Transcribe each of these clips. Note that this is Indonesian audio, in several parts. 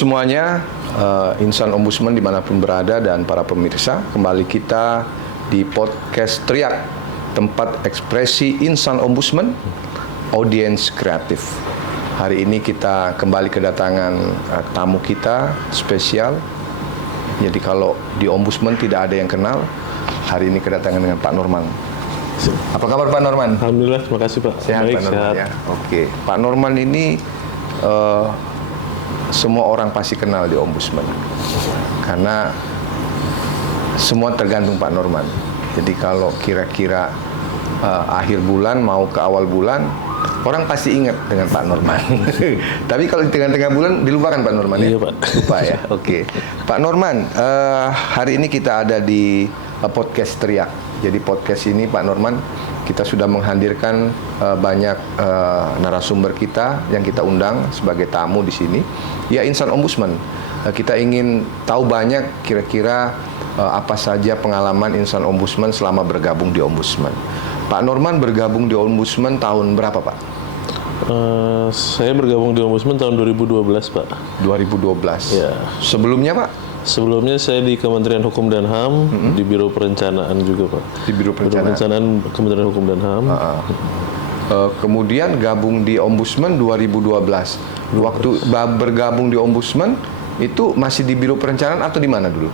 semuanya, insan ombudsman dimanapun berada dan para pemirsa, kembali kita di podcast Teriak, tempat ekspresi insan ombudsman, audiens kreatif. Hari ini kita kembali kedatangan tamu kita spesial. Jadi kalau di ombudsman tidak ada yang kenal, hari ini kedatangan dengan Pak Norman. Apa kabar Pak Norman? Alhamdulillah, terima kasih Pak. Sehat Baik, Pak Norman sehat. ya. Oke, Pak Norman ini semua orang pasti kenal di ombudsman karena semua tergantung Pak Norman. Jadi kalau kira-kira akhir bulan mau ke awal bulan, orang pasti ingat dengan Pak Norman. Tapi kalau di tengah-tengah bulan dilupakan Pak Norman ya? Iya Pak. Lupa ya. Oke. Pak Norman, hari ini kita ada di podcast Teriak. Jadi podcast ini Pak Norman, kita sudah menghadirkan banyak narasumber kita yang kita undang sebagai tamu di sini. Ya, insan ombudsman. Kita ingin tahu banyak kira-kira apa saja pengalaman insan ombudsman selama bergabung di ombudsman. Pak Norman bergabung di ombudsman tahun berapa Pak? Saya bergabung di ombudsman tahun 2012 Pak. 2012. Ya. Sebelumnya Pak? Sebelumnya saya di Kementerian Hukum dan HAM, di Biro Perencanaan juga Pak. Di Biro Perencanaan. Kementerian Hukum dan HAM. Kemudian gabung di ombudsman 2012. Waktu bergabung di ombudsman itu masih di Biro Perencanaan atau di mana dulu?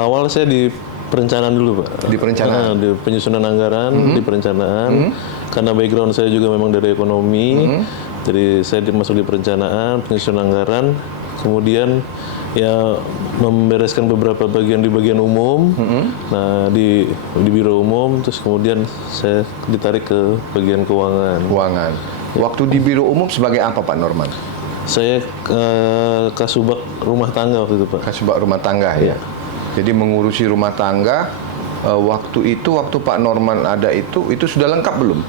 Awal saya di perencanaan dulu Pak. Di perencanaan? Di penyusunan anggaran, di perencanaan. Karena background saya juga memang dari ekonomi, jadi saya masuk di perencanaan, penyusunan anggaran, kemudian ya membereskan beberapa bagian di bagian umum. Nah di biro umum, terus kemudian saya ditarik ke bagian keuangan. Keuangan. Waktu di biro umum sebagai apa Pak Norman? Saya kasubag rumah tangga waktu itu Pak. Kasubag rumah tangga ya. Jadi mengurusi rumah tangga. Waktu Pak Norman ada itu sudah lengkap belum?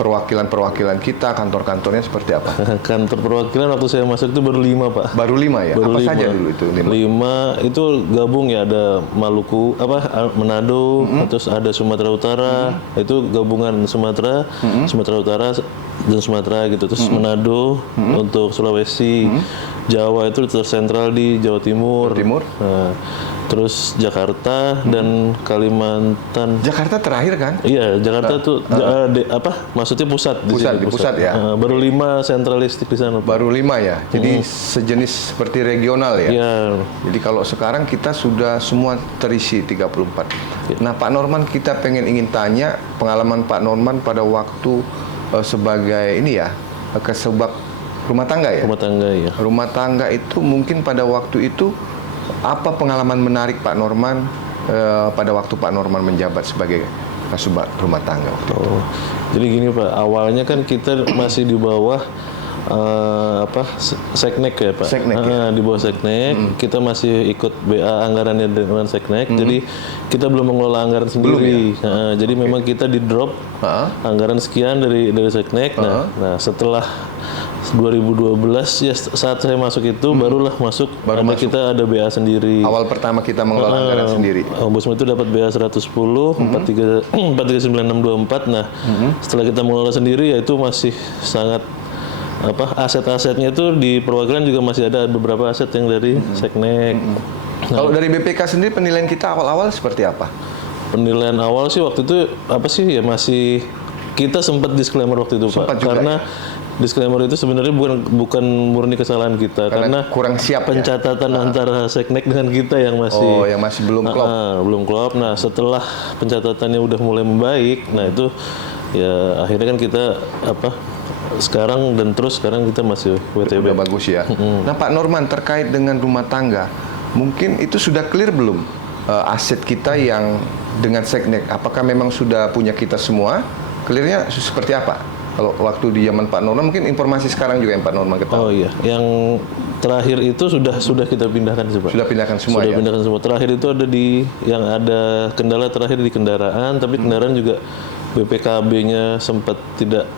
Perwakilan kita, kantor-kantornya seperti apa? Kantor perwakilan waktu saya masuk itu baru 5 Pak. Baru 5 ya? Baru apa 5. saja dulu itu? 5 itu gabung ya, ada Maluku, Manado, terus ada Sumatera Utara, itu gabungan Sumatera, Sumatera Utara dan Sumatera gitu. Terus Manado untuk Sulawesi, Jawa itu tersentral di Jawa Timur. Nah, terus Jakarta dan Kalimantan. Jakarta terakhir kan? Iya, Jakarta tuh maksudnya pusat di pusat ya. Baru 5 sentralistik di sana. Baru 5 ya. Jadi sejenis seperti regional ya. Iya. Jadi kalau sekarang kita sudah semua terisi 34. Nah, Pak Norman, kita ingin tanya pengalaman Pak Norman pada waktu sebagai ini ya, kasubag rumah tangga ya. Rumah tangga ya. Rumah tangga itu mungkin pada waktu itu apa pengalaman menarik Pak Norman pada waktu Pak Norman menjabat sebagai kasubag rumah tangga waktu itu? Jadi gini Pak, awalnya kan kita masih di bawah Seknek ya Pak. Seknek, ya? Di bawah Seknek, kita masih ikut BA anggarannya dengan Seknek. Jadi kita belum mengelola anggaran sendiri. Belum, ya? Jadi memang kita di drop anggaran sekian dari Seknek. Nah, setelah 2012 ya saat saya masuk itu barulah masuk. Kita ada BA sendiri. Awal pertama kita mengelola anggaran sendiri. Ombudsman itu dapat BA 110 439624. Nah, setelah kita mengelola sendiri ya itu masih sangat aset-asetnya itu di perwakilan juga masih ada beberapa aset yang dari Seknek. Kalau dari BPK sendiri penilaian kita awal-awal seperti apa? Penilaian awal sih waktu itu masih kita sempat disclaimer waktu itu Pak. Karena disclaimer itu sebenarnya bukan murni kesalahan kita karena kurang siap pencatatan antara Seknek dengan kita yang masih belum klop. Belum klop. Nah, setelah pencatatannya udah mulai membaik, nah itu ya akhirnya kan kita sekarang kita masih WTB. Udah bagus ya. Nah, Pak Norman, terkait dengan rumah tangga, mungkin itu sudah clear belum aset kita yang dengan Seknek? Apakah memang sudah punya kita semua? Clearnya seperti apa? Kalau waktu di zaman Pak Norman, mungkin informasi sekarang juga yang Pak Norman ketahui. Oh iya, yang terakhir itu sudah kita pindahkan sih Pak. Sudah pindahkan semua ya? Sudah pindahkan semua. Terakhir itu ada kendala terakhir di kendaraan, tapi kendaraan juga BPKB-nya sempat tidak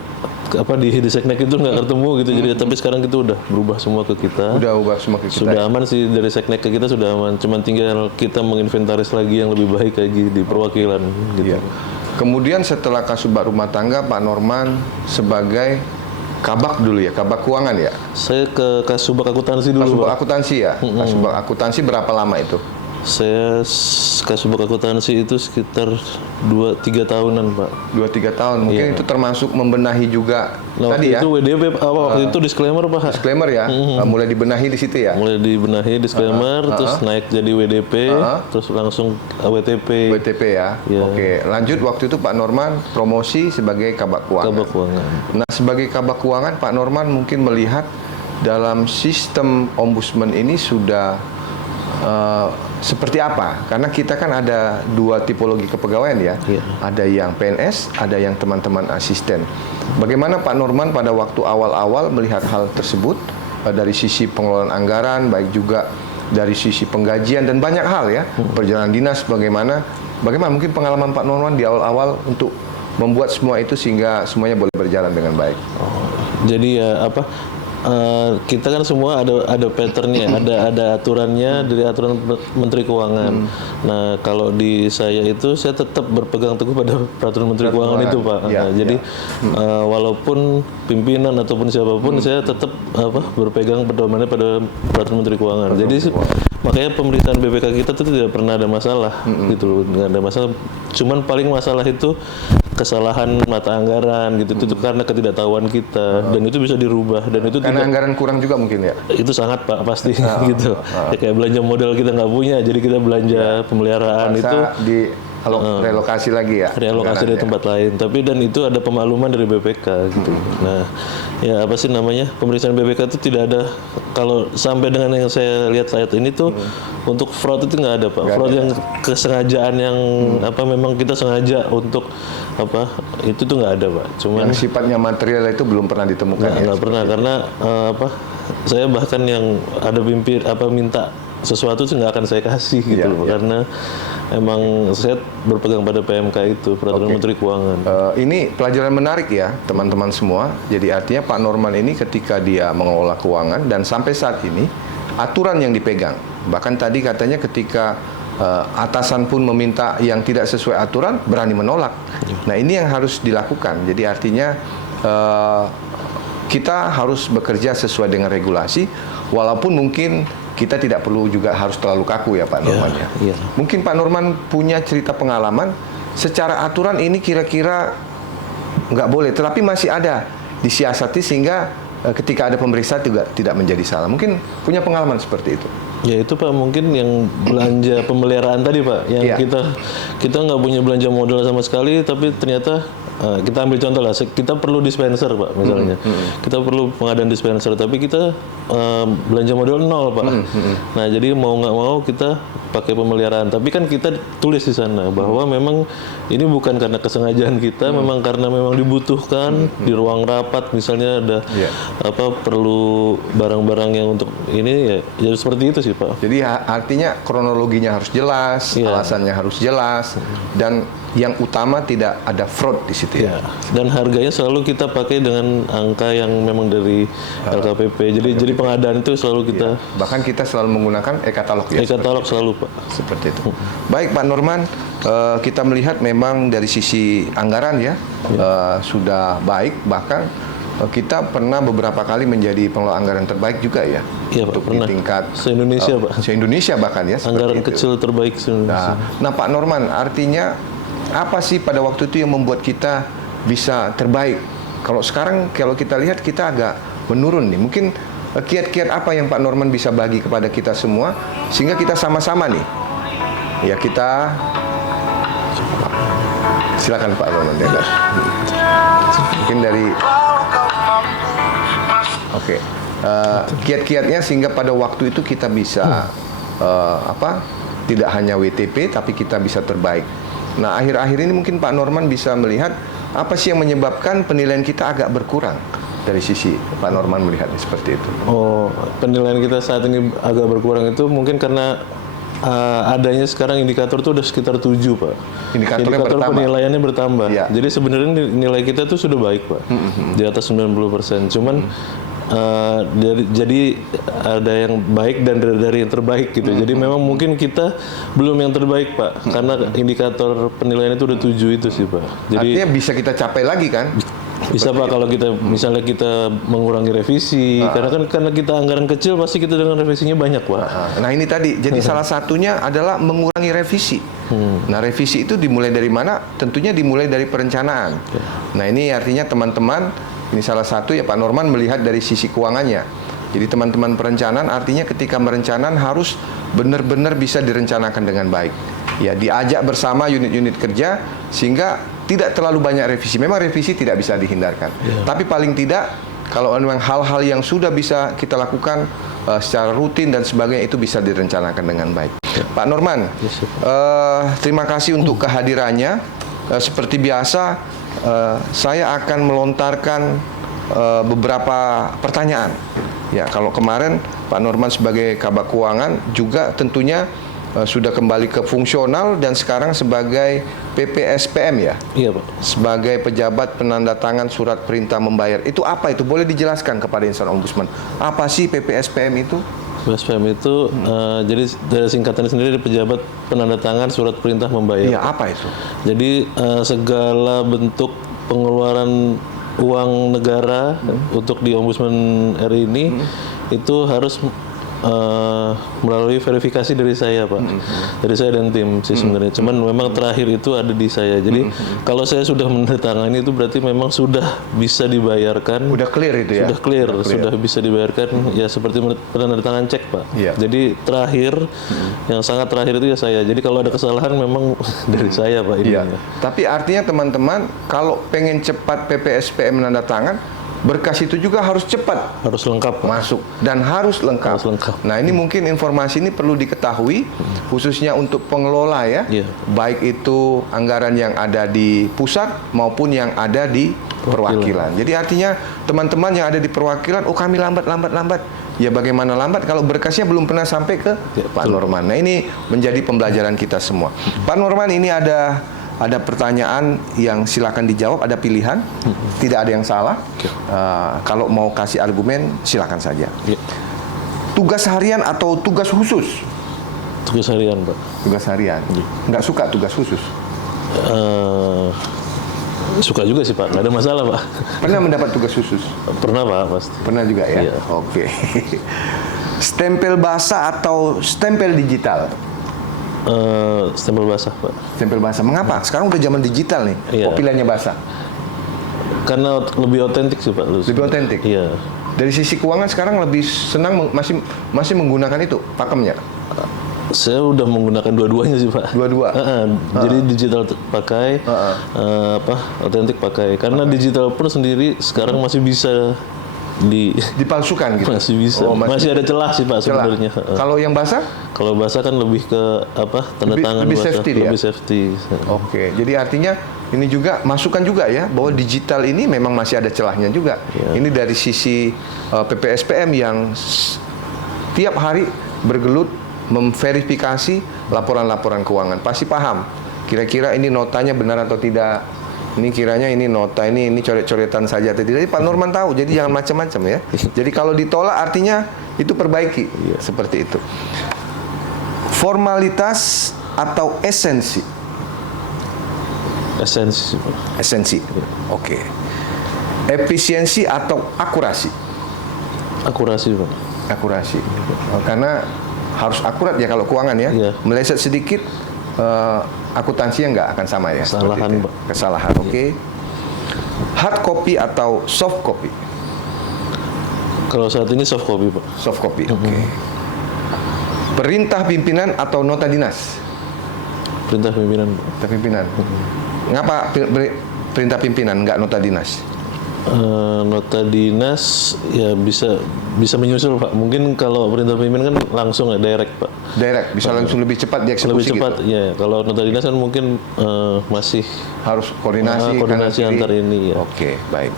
di Seknek itu nggak ketemu gitu. Jadi tapi sekarang itu udah berubah semua ke kita. Udah ubah semua ke kita. Sudah aman sih dari Seknek ke kita sudah aman. Cuman tinggal kita menginventaris lagi yang lebih baik lagi di perwakilan gitu. Iya. Kemudian setelah kasubag rumah tangga, Pak Norman sebagai Kabak dulu ya, Kabak Keuangan ya. Saya ke Kasubag Akuntansi dulu, Kasubag Pak. Akuntansi ya. Kasubag Akuntansi berapa lama itu? Saya Kasubag Akuntansi itu sekitar 2-3 tahunan, Pak. 2-3 tahun. Mungkin itu termasuk membenahi juga Nah, tadi waktu ya. itu WDP, waktu itu disclaimer, Pak. Disclaimer ya. Mulai dibenahi di situ ya. Mulai dibenahi disclaimer, terus naik jadi WDP, terus langsung WTP. WTP ya. Iya. Oke, lanjut waktu itu Pak Norman promosi sebagai Kabak Keuangan. Kabak Keuangan. Nah, sebagai Kabak Keuangan Pak Norman mungkin melihat dalam sistem ombudsman ini sudah seperti apa? Karena kita kan ada 2 tipologi kepegawaian ya. Iya. Ada yang PNS, ada yang teman-teman asisten. Bagaimana Pak Norman pada waktu awal-awal melihat hal tersebut dari sisi pengelolaan anggaran, baik juga dari sisi penggajian dan banyak hal ya. Perjalanan dinas bagaimana mungkin pengalaman Pak Norman di awal-awal untuk membuat semua itu sehingga semuanya boleh berjalan dengan baik. Jadi ya kita kan semua ada patternnya, ada aturannya dari aturan Menteri Keuangan. Nah, kalau di saya itu saya tetap berpegang teguh pada peraturan Menteri Keuangan itu, Pak. Ya, jadi walaupun pimpinan ataupun siapapun saya tetap berpegang pedomannya pada peraturan Menteri Keuangan. Jadi makanya pemerintahan BPK kita itu tidak pernah ada masalah gitu loh, nggak ada masalah. Cuman paling masalah itu kesalahan mata anggaran gitu, itu karena ketidaktahuan kita dan itu bisa dirubah dan itu Karena anggaran kurang juga mungkin ya. itu sangat Pak pasti gitu. Ya, kayak belanja modal kita nggak punya, jadi kita belanja pemeliharaan itu relokasi lagi ya. relokasi dari tempat lain. Tapi dan itu ada pemakluman dari BPK gitu. Nah, ya apa sih namanya, pemeriksaan BPK itu tidak ada, kalau sampai dengan yang saya lihat ini tuh untuk fraud itu nggak ada, Pak. Fraud yang kesengajaan yang memang kita sengaja untuk itu tuh nggak ada, Pak. Cuman Yang sifatnya material itu belum pernah ditemukan ya. nggak pernah karena saya bahkan yang ada minta sesuatu sih nggak akan saya kasih gitu loh, karena emang saya berpegang pada PMK itu, peraturan Menteri Keuangan. Ini pelajaran menarik ya teman-teman semua. Jadi artinya Pak Norman ini ketika dia mengelola keuangan dan sampai saat ini aturan yang dipegang. Bahkan tadi katanya ketika atasan pun meminta yang tidak sesuai aturan berani menolak. Nah, ini yang harus dilakukan. Jadi artinya kita harus bekerja sesuai dengan regulasi, walaupun mungkin kita tidak perlu juga harus terlalu kaku ya Pak Norman ya. Iya. Mungkin Pak Norman punya cerita pengalaman secara aturan ini kira-kira nggak boleh, tetapi masih ada disiasati sehingga ketika ada pemeriksaan juga tidak menjadi salah. Mungkin punya pengalaman seperti itu. Ya itu Pak, mungkin yang belanja pemeliharaan tadi Pak, yang kita nggak punya belanja modal sama sekali, tapi ternyata kita ambil contoh lah, kita perlu dispenser Pak misalnya, kita perlu pengadaan dispenser, tapi kita belanja modal 0 Pak. Nah jadi mau nggak mau kita pakai pemeliharaan, tapi kan kita tulis di sana bahwa memang ini bukan karena kesengajaan kita, memang karena memang dibutuhkan di ruang rapat misalnya ada perlu barang-barang yang untuk ini ya seperti itu sih Pak. Jadi artinya kronologinya harus jelas, alasannya harus jelas, dan yang utama tidak ada fraud di situ ya. Dan harganya selalu kita pakai dengan angka yang memang dari LKPP. Jadi pengadaan itu selalu kita bahkan kita selalu menggunakan e-katalog ya. E-katalog selalu Pak. Seperti itu. Baik Pak Norman, kita melihat memang dari sisi anggaran ya sudah baik, bahkan kita pernah beberapa kali menjadi pengelola anggaran terbaik juga ya. Iya Pak, pernah. Di tingkat se-Indonesia Pak. Se-Indonesia bahkan ya. Anggaran kecil terbaik se-Indonesia. Nah Pak Norman, artinya apa sih pada waktu itu yang membuat kita bisa terbaik? Kalau sekarang kalau kita lihat kita agak menurun nih. Mungkin kiat-kiat apa yang Pak Norman bisa bagi kepada kita semua sehingga kita sama-sama nih. Ya kita silakan Pak Norman ya. Mungkin dari kiat-kiatnya sehingga pada waktu itu kita bisa tidak hanya WTP tapi kita bisa terbaik. Nah, akhir-akhir ini mungkin Pak Norman bisa melihat apa sih yang menyebabkan penilaian kita agak berkurang dari sisi Pak Norman melihatnya seperti itu. Oh, penilaian kita saat ini agak berkurang itu mungkin karena adanya sekarang indikator tuh udah sekitar 7 Pak. Indikator penilaiannya bertambah. Ya. Jadi sebenarnya nilai kita tuh sudah baik Pak, di atas 90%. Cuman jadi ada yang baik dan dari yang terbaik gitu. Jadi memang mungkin kita belum yang terbaik Pak, karena indikator penilaian itu udah 7 itu sih Pak. Jadi artinya bisa kita capai lagi kan? Bisa Pak kalau kita misalnya kita mengurangi revisi, karena kita anggaran kecil pasti kita dengan revisinya banyak Pak. Nah ini tadi, jadi salah satunya adalah mengurangi revisi. Nah revisi itu dimulai dari mana? Tentunya dimulai dari perencanaan. Nah ini artinya teman-teman, ini salah satu ya Pak Norman melihat dari sisi keuangannya. Jadi teman-teman perencanaan artinya ketika merencanakan harus benar-benar bisa direncanakan dengan baik. Ya, diajak bersama unit-unit kerja sehingga tidak terlalu banyak revisi. Memang revisi tidak bisa dihindarkan. Tapi paling tidak kalau memang hal-hal yang sudah bisa kita lakukan secara rutin dan sebagainya itu bisa direncanakan dengan baik. Pak Norman, terima kasih untuk kehadirannya. Seperti biasa, saya akan melontarkan beberapa pertanyaan. Ya, kalau kemarin Pak Norman sebagai Kabag Keuangan juga tentunya sudah kembali ke fungsional dan sekarang sebagai PPSPM ya? Iya Pak. Sebagai pejabat penandatangan surat perintah membayar. Itu apa itu? Boleh dijelaskan kepada insan ombudsman. Apa sih PPSPM itu? PPSPM itu jadi dari singkatan sendiri dari pejabat penandatangan surat perintah membayar. Iya, apa itu? Jadi segala bentuk pengeluaran uang negara untuk di Ombudsman RI ini itu harus melalui verifikasi dari saya Pak, dari saya dan tim sih sebenarnya. Cuman memang terakhir itu ada di saya. Jadi kalau saya sudah menandatangani itu berarti memang sudah bisa dibayarkan. Udah clear itu ya? Sudah clear, sudah bisa dibayarkan ya seperti penandatangan cek Pak. Iya. Jadi terakhir, yang sangat terakhir itu ya saya. Jadi kalau ada kesalahan memang dari saya Pak ini. Iya. Tapi artinya teman-teman kalau pengen cepat PPSPM menandatangan, berkas itu juga harus cepat Harus lengkap Pak. masuk dan harus lengkap. Harus lengkap. Nah ini mungkin informasi ini perlu diketahui khususnya untuk pengelola ya, Iya. baik itu anggaran yang ada di pusat maupun yang ada di perwakilan. Jadi artinya teman-teman yang ada di perwakilan, oh kami lambat. Ya bagaimana lambat kalau berkasnya belum pernah sampai ke Pak Norman. Nah ini menjadi pembelajaran kita semua. Pak Norman, ini ada pertanyaan yang silakan dijawab, ada pilihan, tidak ada yang salah. Kalau mau kasih argumen, silakan saja. Tugas harian atau tugas khusus? Tugas harian Pak. Tugas harian. Nggak suka tugas khusus? Suka juga sih Pak, nggak ada masalah Pak. Pernah mendapat tugas khusus? Pernah Pak, pasti. Pernah juga ya? Iya. Oke. Stempel basah atau stempel digital? Stempel basah Pak. Stempel basah. Mengapa? Sekarang udah zaman digital nih. Iya. Kok pilihannya basah? Karena lebih otentik sih Pak. Lebih otentik? Iya. Dari sisi keuangan sekarang lebih senang masih menggunakan itu pakemnya. Saya udah menggunakan dua-duanya sih Pak. Dua-dua. Jadi digital pakai, otentik pakai. Karena digital pun sendiri sekarang masih bisa dipalsukan gitu. masih bisa. Oh, masih ada celah sih Pak celah. sebenarnya. Kalau yang basah? Kalau basah kan lebih ke tanda tangan lebih basah, safety dia? lebih safety. Oke. Jadi artinya ini juga masukan juga ya bahwa digital ini memang masih ada celahnya juga. Ini dari sisi PPSPM yang tiap hari bergelut memverifikasi laporan-laporan keuangan. Pasti paham kira-kira ini notanya benar atau tidak. Ini kiranya ini nota ini coret-coretan saja atau tidak. Jadi Pak Norman tahu. Jadi jangan macam-macam ya. Jadi kalau ditolak artinya itu perbaiki. Seperti itu. Formalitas atau esensi? Esensi Pak. Esensi. Oke. Efisiensi atau akurasi? Akurasi Pak. Akurasi. Karena harus akurat ya kalau keuangan ya. Iya. Meleset sedikit akuntansinya nggak akan sama ya. Kesalahan, seperti itu. Pak. Kesalahan. Oke. Hard copy atau soft copy? Kalau saat ini soft copy Pak. Soft copy. Oke. Perintah pimpinan atau nota dinas? Perintah pimpinan Pak. Perintah pimpinan. Ngapa perintah pimpinan nggak nota dinas? Nota dinas ya bisa menyusul Pak. Mungkin kalau perintah pimpinan kan langsung ya direct Pak. Direct, bisa langsung lebih cepat dieksekusi Lebih cepat gitu. ya. Kalau nota dinas kan mungkin masih Harus koordinasi kanan kiri. antar ini ya. Oke, baik.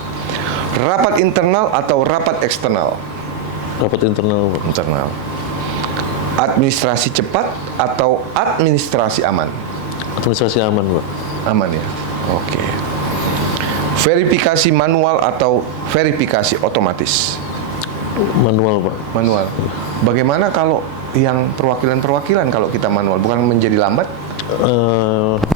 Rapat internal atau rapat eksternal? Rapat internal Pak. Internal. Administrasi cepat atau administrasi aman? Administrasi aman Pak. Aman ya. Oke. Verifikasi manual atau verifikasi otomatis? Manual Pak. Manual. Bagaimana kalau yang perwakilan-perwakilan kalau kita manual? Bukan menjadi lambat?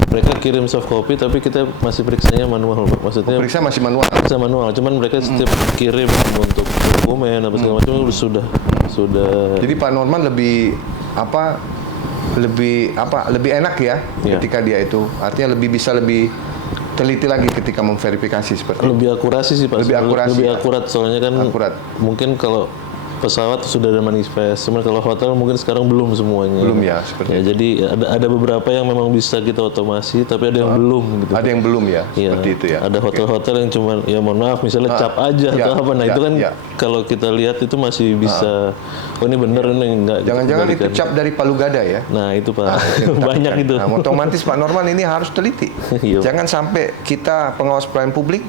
mereka kirim soft copy tapi kita masih periksanya manual Pak. Maksudnya Periksa masih manual. periksa manual, cuman mereka setiap kirim untuk dokumen apa segala macam sudah. Jadi Pak Norman lebih enak ya Iya. ketika dia itu, artinya bisa lebih teliti lagi ketika memverifikasi seperti itu. Lebih akurasi sih Pak. Lebih akurasi, Lebih ya. akurat soalnya kan Akurat. mungkin kalau pesawat sudah ada manifest, cuman kalau hotel mungkin sekarang belum semuanya. Belum ya, seperti Ya, jadi ada beberapa yang memang bisa kita otomasi, tapi ada yang belum gitu. Ada yang belum ya, Iya, seperti itu ya. ada hotel-hotel yang cuman ya mohon maaf misalnya cap aja ya, atau apa. Nah ya, itu kan ya. kalau kita lihat itu masih bisa. Oh ini bener ini enggak. Jangan-jangan itu dikembalikan. cap dari Palu Gada ya. Nah itu Pak banyak itu. Nah, otomatis Pak Norman ini harus teliti. Iya. Jangan sampai kita pengawas pelayanan publik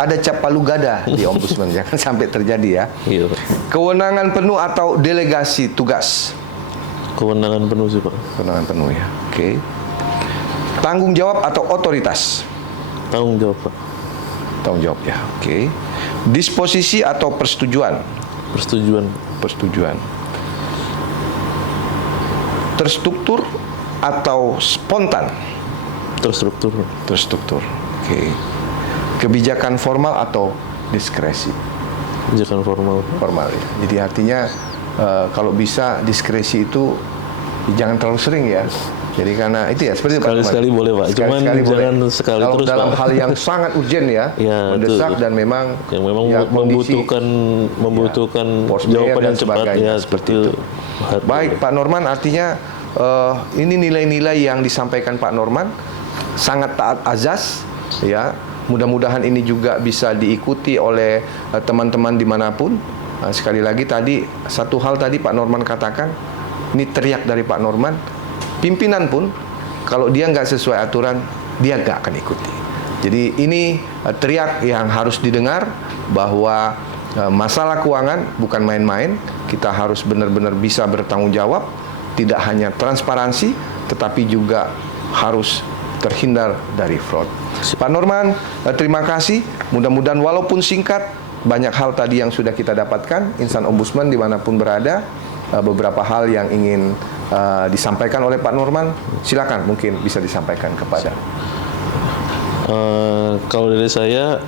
ada cap Palu Gada di Ombudsman. Jangan sampai terjadi ya. Iya. Kewenangan penuh atau delegasi tugas. Kewenangan penuh sih Pak. Kewenangan penuh ya. Oke. Tanggung jawab atau otoritas. Tanggung jawab Pak. Tanggung jawab ya. Oke. Disposisi atau persetujuan. Persetujuan. Persetujuan. Terstruktur atau spontan. Terstruktur. Terstruktur. Oke. Kebijakan formal atau diskresi. Kebijakan formal. Formal ya. Jadi artinya kalau bisa diskresi itu jangan terlalu sering ya. Jadi karena itu ya seperti itu, Pak Norman. Sekali-sekali boleh Pak. Cuman jangan sekali kalau terus dalam Pak. hal yang sangat urgent ya, Ya, mendesak itu. dan memang Yang memang ya, kondisi, membutuhkan force jawaban majeure yang dan cepat sebagainya, ya seperti itu. Baik Pak Norman, artinya ini nilai-nilai yang disampaikan Pak Norman sangat taat azas ya. Mudah-mudahan ini juga bisa diikuti oleh teman-teman dimanapun. Sekali lagi tadi satu hal tadi Pak Norman katakan, ini teriak dari Pak Norman, pimpinan pun kalau dia nggak sesuai aturan dia nggak akan ikuti. Jadi ini teriak yang harus didengar bahwa masalah keuangan bukan main-main. Kita harus benar-benar bisa bertanggung jawab, tidak hanya transparansi, tetapi juga harus terhindar dari fraud. Pak Norman, terima kasih. Mudah-mudahan walaupun singkat, banyak hal tadi yang sudah kita dapatkan. Insan Ombudsman dimanapun berada, beberapa hal yang ingin disampaikan oleh Pak Norman, silakan mungkin bisa disampaikan kepada. Kalau dari saya,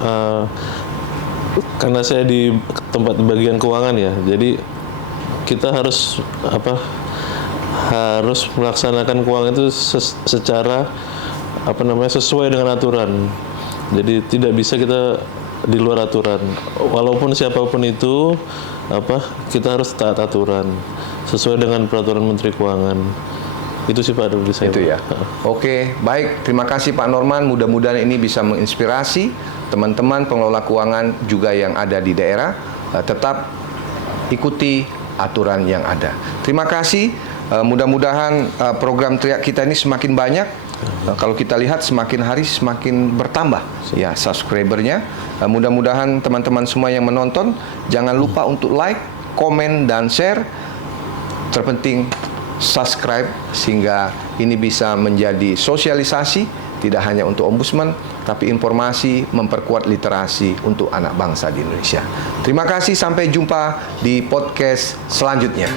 karena saya di tempat bagian keuangan ya, jadi kita harus harus melaksanakan keuangan itu secara sesuai dengan aturan. Jadi tidak bisa kita di luar aturan. Walaupun siapapun itu kita harus taat aturan sesuai dengan peraturan Menteri Keuangan. Itu sih Pak dari saya. Itu ya. Oke, baik. Terima kasih Pak Norman. Mudah-mudahan ini bisa menginspirasi teman-teman pengelola keuangan juga yang ada di daerah. Tetap ikuti aturan yang ada. Terima kasih. Mudah-mudahan program teriak kita ini semakin banyak. Kalau kita lihat semakin hari semakin bertambah ya subscribernya. Mudah-mudahan teman-teman semua yang menonton jangan lupa untuk like, komen dan share. Terpenting subscribe sehingga ini bisa menjadi sosialisasi tidak hanya untuk Ombudsman tapi informasi memperkuat literasi untuk anak bangsa di Indonesia. Terima kasih, sampai jumpa di podcast selanjutnya.